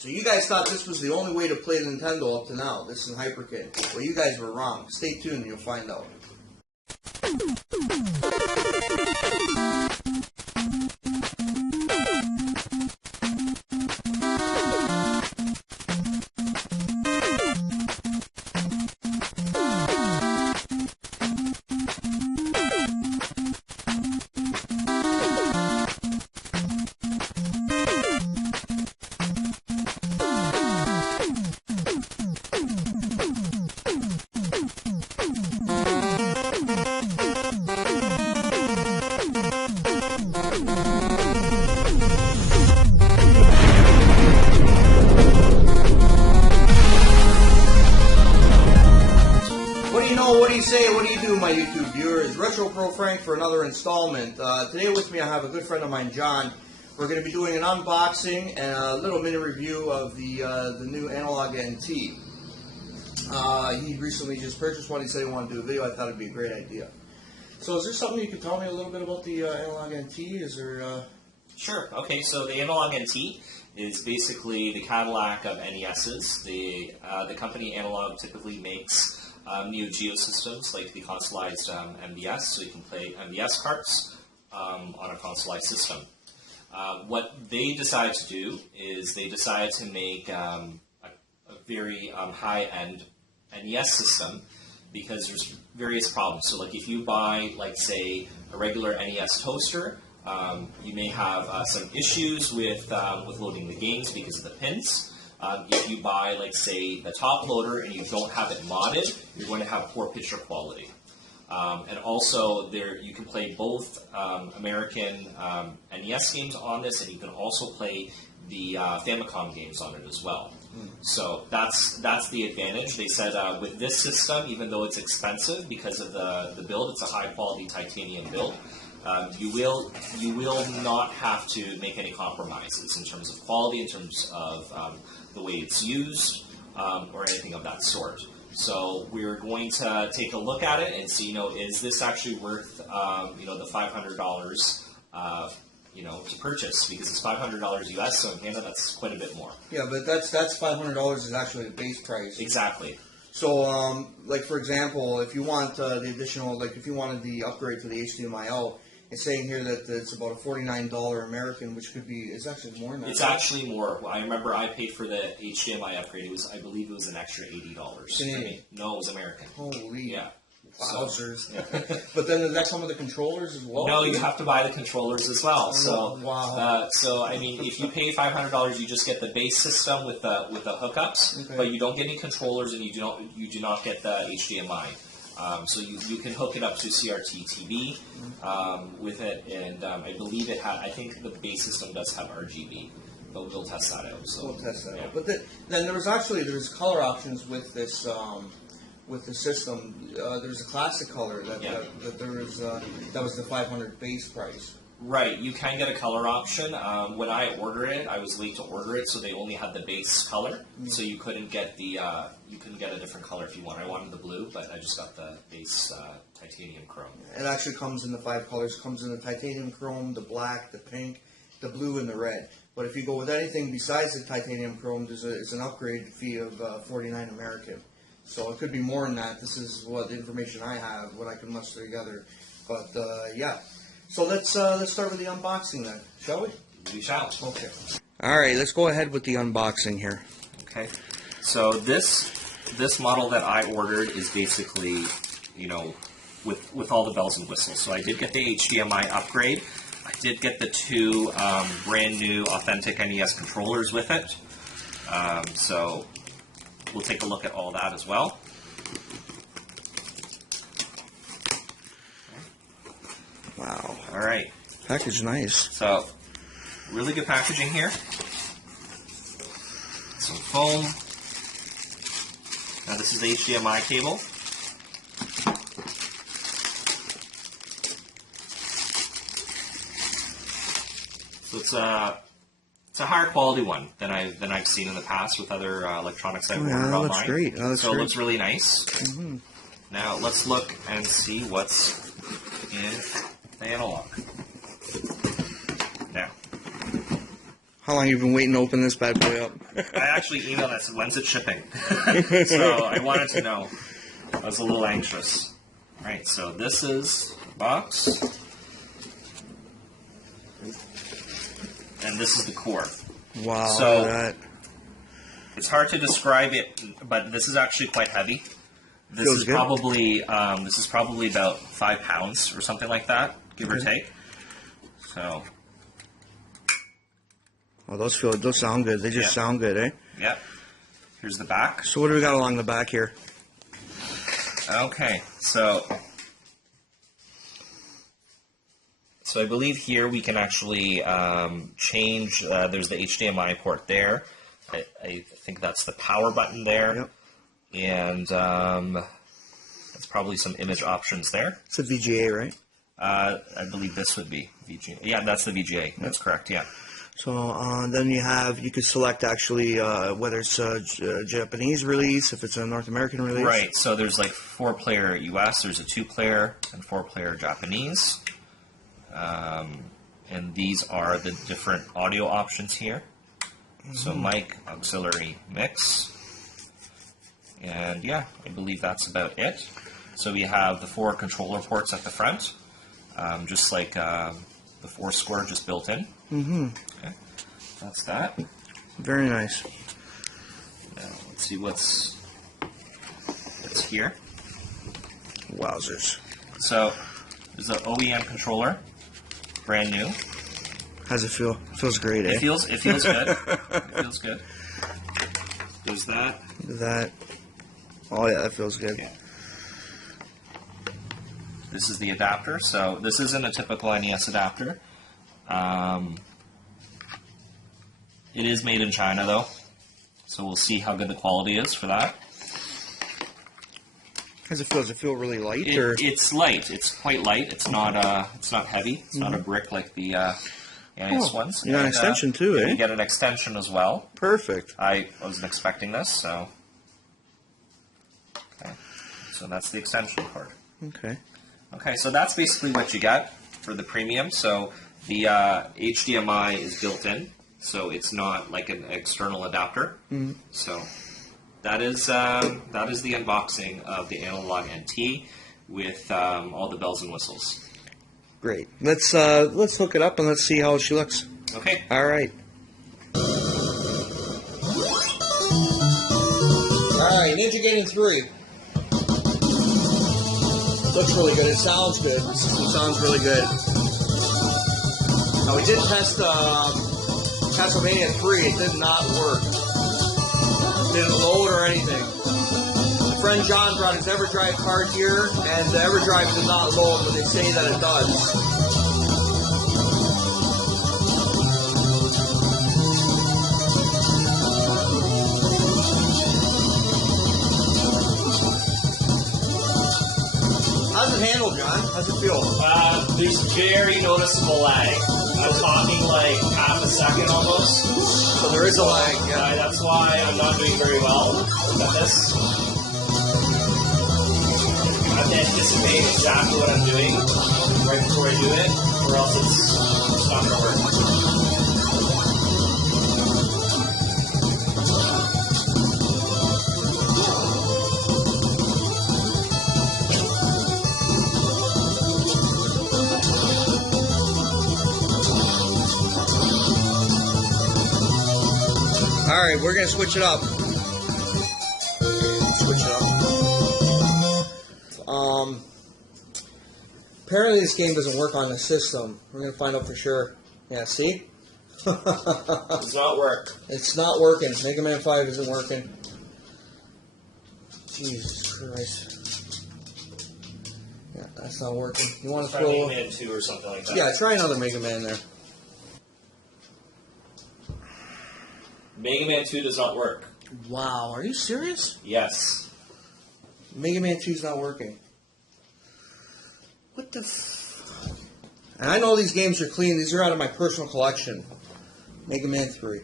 So you guys thought this was the only way to play Nintendo up to now, this is Hyperkin. Well, you guys were wrong. Stay tuned and you'll find out. What do you say? What do you do, my YouTube viewers? Retro Pro Frank for another installment. Today with me I have a good friend of mine, John. We're going to be doing an unboxing and a little mini review of the new Analog NT. He recently just purchased one. He said he wanted to do a video. I thought it'd be a great idea. So is there something you could tell me a little bit about the Analog NT? Is there... Sure. Okay, so the Analog NT is basically the Cadillac of NESs. The company Analog typically makes Neo Geo systems like the consoleized MBS, so you can play MBS carts on a consoleized system. What they decided to do is they decided to make a very high-end NES system because there's various problems. So like if you buy, like say, a regular NES toaster, you may have some issues with loading the games because of the pins. If you buy, like, say, the top loader and you don't have it modded, you're going to have poor picture quality. And also, you can play both American NES games on this, and you can also play the Famicom games on it as well. So that's the advantage. They said with this system, even though it's expensive because of the build, it's a high-quality titanium build. You will not have to make any compromises in terms of quality, in terms of the way it's used, or anything of that sort. So we're going to take a look at it and see, is this actually worth, the $500, to purchase? Because it's $500 US, so in Canada that's quite a bit more. Yeah, but that's $500 is actually the base price. Exactly. So, like for example, if you want the additional, like if you wanted the upgrade to the HDMI out, it's saying here that it's about a $49 American, which could be, it's actually more than that. It's actually more. I remember I paid for the HDMI upgrade. I believe it was an extra $80. Canadian? No, it was American. Holy. Yeah. Wowzers. But then does that come with the controllers as well? No, you have to buy the controllers as well. So, wow. I mean, if you pay $500, you just get the base system with the hookups, but you don't get any controllers, and you do not get the HDMI. So you can hook it up to CRT TV with it, and I believe it had. I think the base system does have RGB, but we'll test that out. So we'll test that out. But then there was color options with this. With the system, there's a classic color that was the $500 base price. Right, you can get a color option. When I ordered it, I was late to order it, so they only had the base color. So you couldn't get a different color if you want. I wanted the blue, but I just got the base titanium chrome. It actually comes in the 5 colors. It comes in the titanium chrome, the black, the pink, the blue, and the red. But if you go with anything besides the titanium chrome, it's an upgrade fee of $49 American. So it could be more than that. This is what the information I have, what I can muster together. But yeah, so let's start with the unboxing then, shall we? We shall. Okay. All right, let's go ahead with the unboxing here. Okay. So this model that I ordered is basically, with all the bells and whistles. So I did get the HDMI upgrade. I did get the 2 brand new authentic NES controllers with it. So we'll take a look at all that as well. Wow. All right. Package nice. So, really good packaging here. Some foam. Now this is the HDMI cable. So it's a higher quality one than I've seen in the past with other electronics I've ordered online. Looks great. That looks so great. It looks really nice. Mm-hmm. Now let's look and see what's in the analog. Now, How long you been waiting to open this bad boy up? I actually emailed and said, when's it shipping? So I wanted to know. I was a little anxious. Alright, so this is the box. And this is the core. Wow, So, look at that. It's hard to describe it, but this is actually quite heavy. This Feels is good. probably about 5 pounds or something like that, give or take. So, Oh, those sound good. They just sound good, eh? yeah. Here's the back. So what do we got along the back here? Okay, so I believe here we can actually change. There's the HDMI port there. I think that's the power button there. Yep. And there's probably some image options there. It's a VGA, right? I believe this would be VGA. Yeah, that's the VGA. That's correct, yeah. So then you could select actually whether it's a Japanese release, if it's a North American release. Right, so there's like 4-player US, there's a 2-player, and 4-player Japanese. And these are the different audio options here. So mic, auxiliary, mix. And yeah, I believe that's about it. So we have the 4 controller ports at the front, just like the 4-square just built in. Okay, that's that. Very nice. Now, let's see what's here. Wowzers. So there's an OEM controller, brand new. How's it feel? Feels great, eh? It feels good. It feels good. There's that. Look at that. Oh yeah, that feels good. Yeah. This is the adapter. So this isn't a typical NES adapter. It is made in China though, so we'll see how good the quality is for that. How's it feel? Does it feel really light? Or? It's light. It's quite light. It's not heavy. It's not a brick like the NES ones. You got an extension too, eh? You get an extension as well. Perfect. I wasn't expecting this, so. Okay. So that's the extension cord. Okay. Okay, so that's basically what you get for the premium. So the HDMI is built in, so it's not like an external adapter. So that is the unboxing of the Analog NT with all the bells and whistles. Great. Let's hook it up and let's see how she looks. Okay. All right. All right, Ninja Gaming 3. Looks really good. It sounds good. The system sounds really good. Now we did test Castlevania 3. It did not work. It didn't load or anything. My friend John brought his EverDrive card here, and the EverDrive did not load, but they say that it does. How's it handle, John? How's it feel? There's very noticeable lag. I'm talking like half a second almost. So there is a lag, yeah. That's why I'm not doing very well at this. I have to anticipate exactly what I'm doing right before I do it, or else it's not going to work. Alright, we're going to switch it up. Switch it up. Apparently this game doesn't work on the system. We're going to find out for sure. Yeah, see? Does not work. It's not working. Mega Man 5 isn't working. Jesus Christ. Yeah, that's not working. You want to Try throw... Mega Man 2 or something like that. Yeah, try another Mega Man there. Mega Man 2 does not work. Wow, are you serious? Yes. Mega Man 2's not working. What the And I know these games are clean. These are out of my personal collection. Mega Man 3.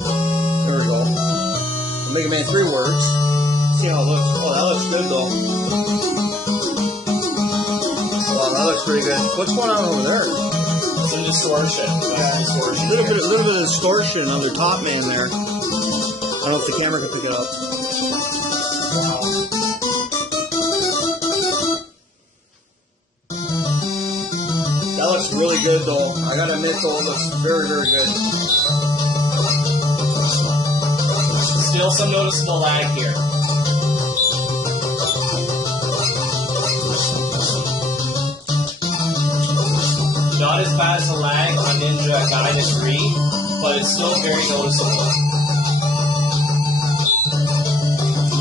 There we go. The Mega Man 3 works. See how it looks. Oh, that looks good, though. Wow, that looks pretty good. What's going on over there? Some distortion. A little bit of distortion on the top man there. I don't know if the camera can pick it up. That looks really good though. I gotta admit though, it looks very, very good. Still some noticeable lag here. Not as bad as the lag on Ninja Gaiden 3, but it's still very noticeable.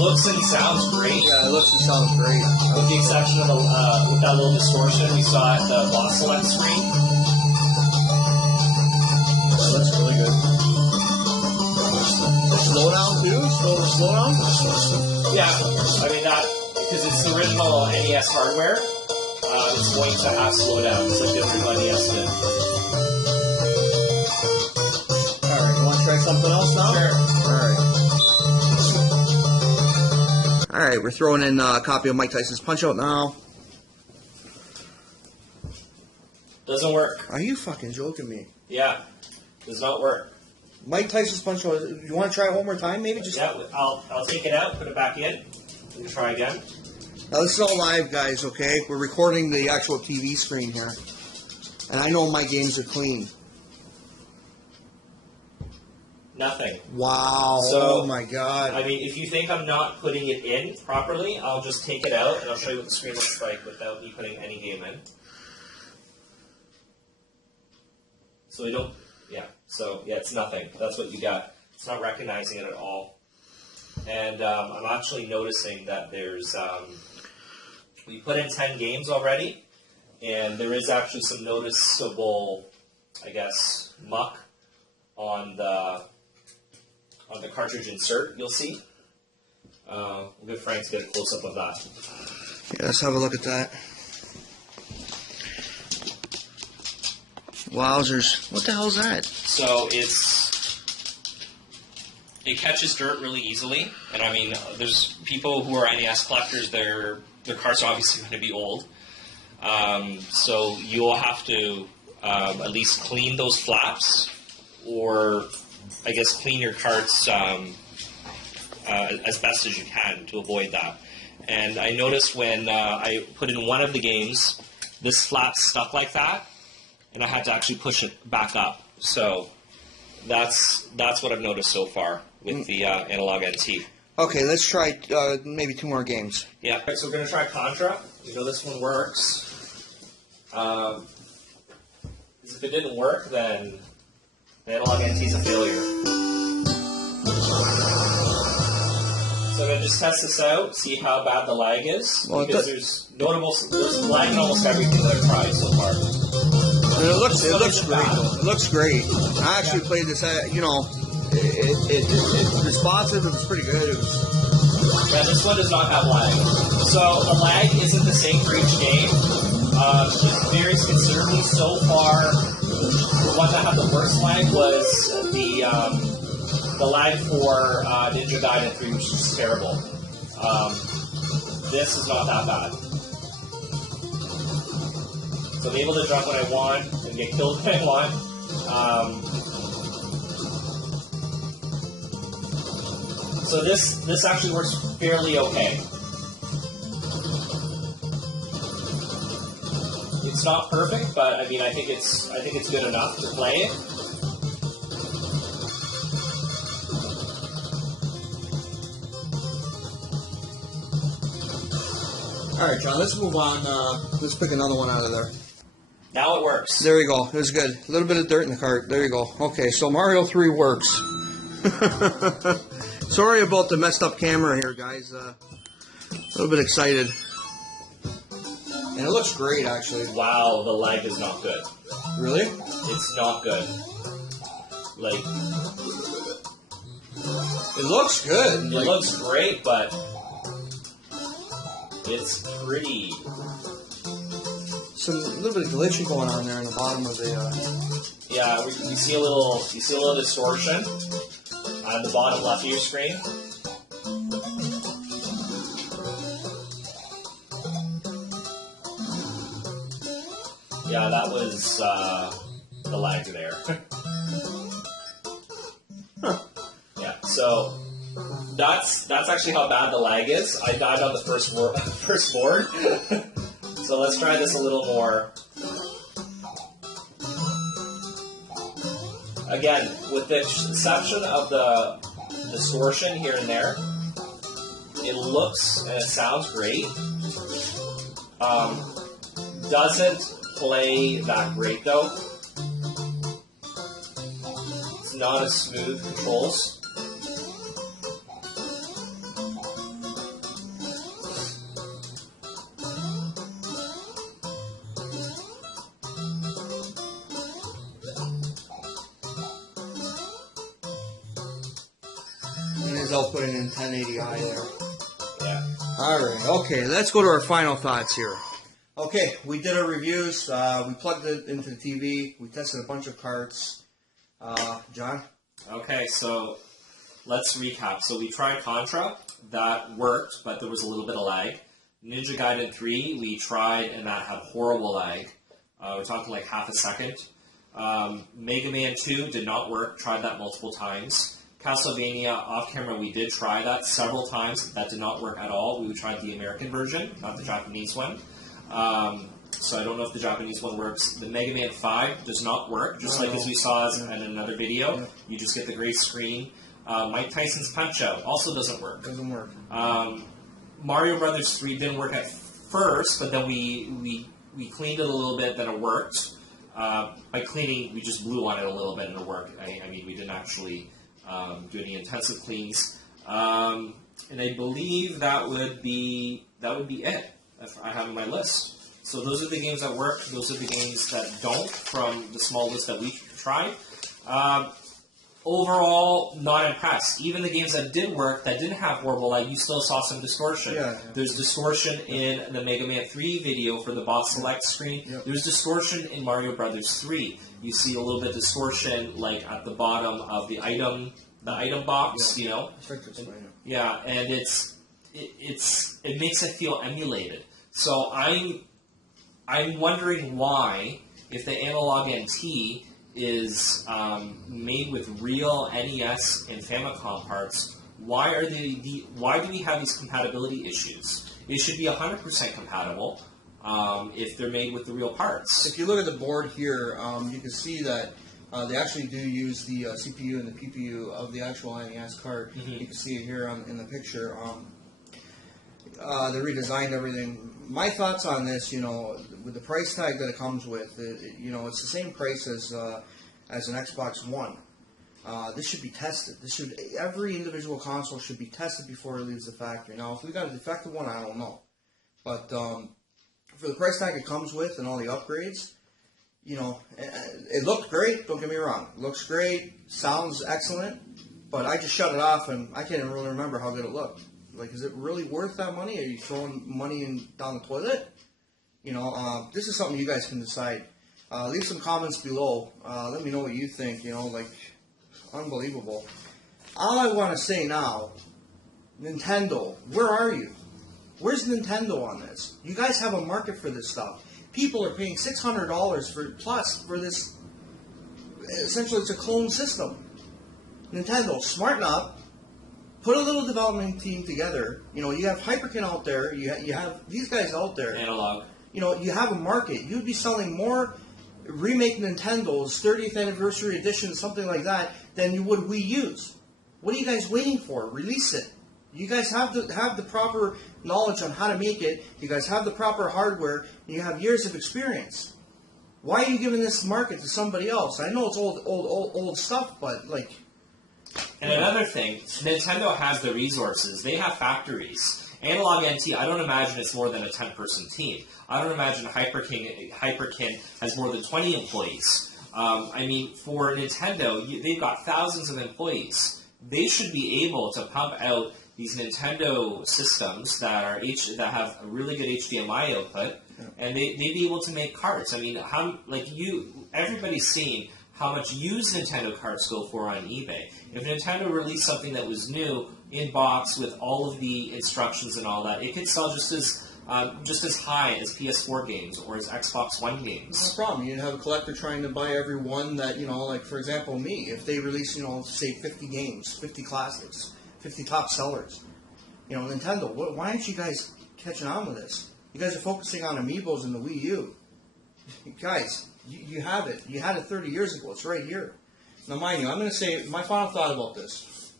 Looks and sounds great. Yeah, it looks and sounds great. With the exception of with that little distortion we saw at the boss select screen. That looks really good. Slow down too? Slow down? Yeah, I mean that, because it's the original NES hardware, it's going to have slowdown, just like the original NES did. Alright, you want to try something else now? Sure. Alright, we're throwing in a copy of Mike Tyson's Punch-Out now. Doesn't work. Are you fucking joking me? Yeah, does not work. Mike Tyson's Punch-Out, you want to try it one more time maybe? Just Yeah, I'll take it out, put it back in, and try again. Now this is all live, guys, okay? We're recording the actual TV screen here. And I know my games are clean. Nothing. Wow, So, oh my god. I mean, if you think I'm not putting it in properly, I'll just take it out, and I'll show you what the screen looks like without me putting any game in. So we don't, yeah, it's nothing. That's what you got. It's not recognizing it at all. And I'm actually noticing that there's, we put in 10 games already, and there is actually some noticeable, I guess, muck on the cartridge insert, you'll see. We'll get Frank to get a close-up of that. Yeah, let's have a look at that. Wowzers. What the hell is that? So it catches dirt really easily, and I mean, there's people who are NES collectors, their carts are obviously going to be old. So you'll have to at least clean those flaps, or I guess clean your carts as best as you can to avoid that. And I noticed when I put in one of the games, this flap stuck like that, and I had to actually push it back up. So that's what I've noticed so far with the Analog NT. Okay, let's try maybe 2 more games. Yeah. Okay, so we're going to try Contra. You know this one works. If it didn't work, then the Analog NT is a failure. So I'm going to just test this out, see how bad the lag is. Well, because there's lag in almost everything that I've tried so far. And it looks great though. It looks great. I actually played this, it's responsive, it was pretty good. Yeah, this one does not have lag. So the lag isn't the same for each game. It varies considerably. So far, the one that had the worst lag was the lag for Ninja Gaiden 3, which is terrible. This is not that bad. So I'm able to jump when I want and get killed when I want. So this actually works fairly okay. It's not perfect, but I mean I think it's good enough to play it. All right, John, let's move on. Let's pick another one out of there. Now it works. There we go. It was good. A little bit of dirt in the cart. There you go. Okay, so Mario 3 works. Sorry about the messed up camera here, guys. A little bit excited. And it looks great, actually. Wow, the lag is not good. Really? It's not good. Like, it looks good. It looks great, but it's pretty. Some little bit of glitching going on there in the bottom of the. Yeah, you see a little distortion on the bottom left of your screen. Yeah, that was the lag's there. Yeah, so that's actually how bad the lag is. I died on the first board. So let's try this a little more. Again, with the exception of the distortion here and there, it looks and it sounds great. Doesn't play that great though. It's not as smooth controls. And his outputting in 1080i there. Yeah. Alright, okay, let's go to our final thoughts here. Okay, we did our reviews, we plugged it into the TV, we tested a bunch of carts. John? Okay, so let's recap. So we tried Contra, that worked, but there was a little bit of lag. Ninja Gaiden 3, we tried, and that had horrible lag. We're talking like half a second. Mega Man 2 did not work, tried that multiple times. Castlevania, off-camera, we did try that several times. That did not work at all. We tried the American version, not the Japanese one. So I don't know if the Japanese one works. The Mega Man 5 does not work, just like as we saw in another video. Yeah. You just get the gray screen. Mike Tyson's Punch-Out also doesn't work. Doesn't work. Mario Brothers 3 didn't work at first, but then we cleaned it a little bit, then it worked. By cleaning, we just blew on it a little bit and it worked. I mean, we didn't actually do any intensive cleans. And I believe that would be it. I have in my list. So those are the games that work. Those are the games that don't from the small list that we tried. Overall, not impressed. Even the games that did work, that didn't have horrible lag, you still saw some distortion. Yeah. There's distortion in the Mega Man 3 video for the boss select screen. Yep. There's distortion in Mario Brothers 3. You see a little bit of distortion like at the bottom of the item box, you know. Yeah, and it makes it feel emulated. So I'm wondering why, if the Analog NT is made with real NES and Famicom parts, why do we have these compatibility issues? It should be 100% compatible if they're made with the real parts. If you look at the board here, you can see that they actually do use the CPU and the PPU of the actual NES card. Mm-hmm. You can see it here in the picture. They redesigned everything. My thoughts on this, with the price tag that it comes with, it's the same price as an Xbox One. This should be tested. Every individual console should be tested before it leaves the factory. Now, if we got a defective one, I don't know. But for the price tag it comes with and all the upgrades, it looked great. Don't get me wrong. It looks great. Sounds excellent. But I just shut it off, and I can't even really remember how good it looked. Like, is it really worth that money? Are you throwing money down the toilet? This is something you guys can decide. Leave some comments below. Let me know what you think. Unbelievable. All I want to say now, Nintendo, where are you? Where's Nintendo on this? You guys have a market for this stuff. People are paying $600 for this. Essentially, it's a clone system. Nintendo, smarten up. Put a little development team together. You have Hyperkin out there. You have these guys out there. Analog. You have a market. You'd be selling more remake Nintendo's 30th anniversary edition, something like that, than you would Wii U's. What are you guys waiting for? Release it. You guys have the proper knowledge on how to make it. You guys have the proper hardware. And you have years of experience. Why are you giving this market to somebody else? I know it's old stuff, but like. And another thing, Nintendo has the resources. They have factories. Analog NT, I don't imagine it's more than a 10-person team. I don't imagine Hyperkin has more than 20 employees. For Nintendo, they've got thousands of employees. They should be able to pump out these Nintendo systems that have a really good HDMI output, and they'd be able to make carts. Everybody's seen how much used Nintendo carts go for on eBay. If Nintendo released something that was new, in box, with all of the instructions and all that, it could sell just as just as high as PS4 games or as Xbox One games. No problem. You'd have a collector trying to buy every one that, like for example me, if they release, say 50 games, 50 classics, 50 top sellers, Nintendo, why aren't you guys catching on with this? You guys are focusing on Amiibos and the Wii U. Guys, you have it. You had it 30 years ago. It's right here. Now, mind you, I'm going to say my final thought about this.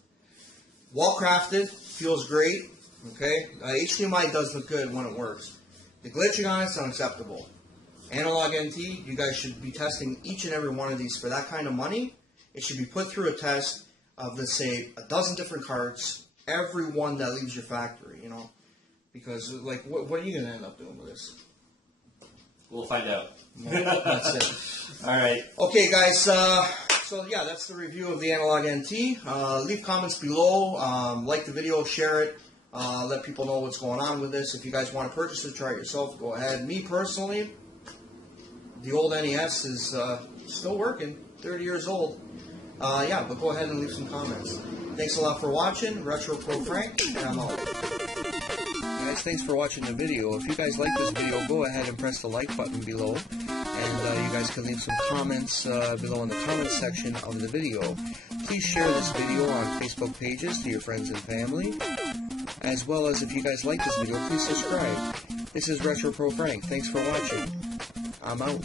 Well crafted, feels great. Okay, HDMI does look good when it works. The glitching on it's unacceptable. Analog NT, you guys should be testing each and every one of these for that kind of money. It should be put through a test of, let's say, a dozen different carts, every one that leaves your factory, because, like, what are you going to end up doing with this? We'll find out. That's it. All right. Okay, guys, so yeah, that's the review of the Analog NT. Leave comments below, like the video, share it, let people know what's going on with this. If you guys want to purchase it, try it yourself, go ahead. Me, personally, the old NES is still working, 30 years old. Yeah, but go ahead and leave some comments. Thanks a lot for watching. Retro Pro Frank, and I'm out. Guys, thanks for watching the video. If you guys like this video, go ahead and press the like button below. And you guys can leave some comments below in the comments section of the video. Please share this video on Facebook pages to your friends and family. As well as, if you guys like this video, please subscribe. This is Retro Pro Frank. Thanks for watching. I'm out.